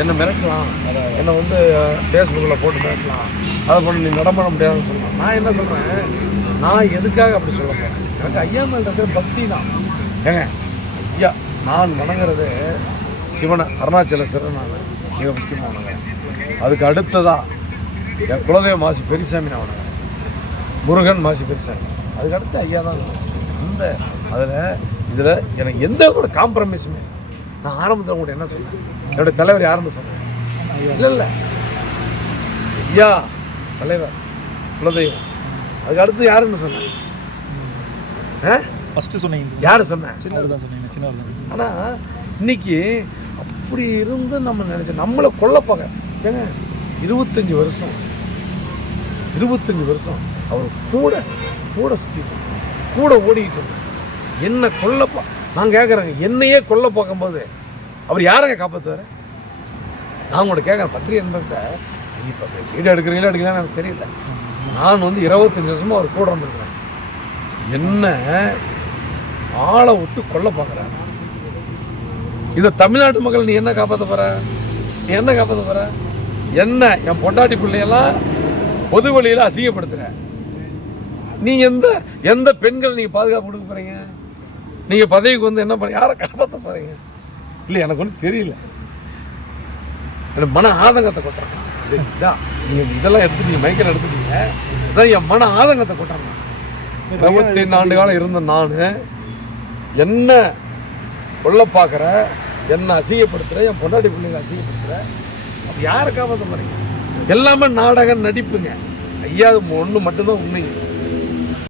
என்னை மிரட்டலாம், என்னை வந்து ஃபேஸ்புக்கில் போட்டு மிரட்டலாம், அதை பண்ண நீ நடமாட முடியாதுன்னு சொல்லலாம். நான் என்ன சொல்கிறேன், நான் எதுக்காக அப்படி சொல்ல போகிறேன்? எனக்கு ஐயா மேல் இருக்கிற பக்தி தான். ஏங்க ஐயா நான் வணங்குறது சிவனை, அருணாச்சலேஸ்வரர் நான் மிக முக்கியமானவங்க. அதுக்கு அடுத்ததாக என் குலதெய்வ மாசி பெரியசாமி நான் வணங்குறேன், முருகன் மாசி பெரியசாமி, அதுக்கு அடுத்து ஐயா தான். அந்த இதில் எனக்கு எந்த ஒரு காம்ப்ரமைஸுமே. நான் ஆரம்பத்தில் கூட என்ன சொன்னேன், என்னுடைய தலைவர் யாருன்னு சொன்னேன். இல்லை ஐயா தலைவர் குலதெய்வம், அதுக்கு அடுத்து யாருன்னு சொன்னேன். ஃபஸ்ட்டு சொன்னீங்க யார் சொன்னேன்? சின்னவர் தான் சொன்னீங்க, சின்னவர் தான். ஆனால் இன்னைக்கு அப்படி இருந்து நம்ம நினச்சோம் நம்மளை கொல்லப்பாங்க. ஏங்க 25 வருஷம் அவர் கூட சுற்றிட்டு கூட ஓடிக்கிட்டு இருந்தார். என்ன கொல்லப்பா நான் கேட்குறேங்க, என்னையே கொல்ல பார்க்கும்போது அவர் யாரங்க காப்பாற்றுவார்? நான் உங்கள்கிட்ட கேட்குறேன், பத்திரிகை நண்பர்கிட்ட இப்போ வீடியோ எடுக்கிறீங்களா எடுக்கலாம் எனக்கு தெரியல. நான் வந்து 25 வருஷமாக அவர் கூட வந்துருக்கிறேன். என்ன ஆளை விட்டு கொல்ல பார்க்குறேன். இந்த தமிழ்நாட்டு மக்கள் நீ என்ன காப்பாற்ற போகிற? நீ என்ன காப்பாற்ற போகிற? என்ன என் பொண்டாட்டி பிள்ளையெல்லாம் பொது வழியில் அசிங்கப்படுத்துகிற. நீங்கள் எந்த பெண்கள் நீங்கள் பாதுகாப்பு கொடுக்க போகிறீங்க? நீங்கள் பதவிக்கு வந்து என்ன பண்ண யாரை காப்பாற்ற போகிறீங்க? இல்லை எனக்கு ஒன்றும் தெரியல. எனக்கு மன ஆதங்கத்தை கொட்டுறாங்க. நீங்கள் இதெல்லாம் எடுத்துட்டீங்க, மைக்கில் எடுத்துட்டீங்க, இதான் என் மன ஆதங்கத்தை கொட்டுறாங்க. 25 ஆண்டு காலம் இருந்த நான் என்ன கொல்ல பார்க்குற, என்னை அசிங்கப்படுத்துகிற, என் பொண்டாட்டி பிள்ளைகளை அசிங்கப்படுத்துகிற, அப்போ யாரை காப்பாற்ற போகிறீங்க? எல்லாமே நாடகம் நடிப்புங்க ஐயா. ஒன்று மட்டும்தான் உண்மைங்க.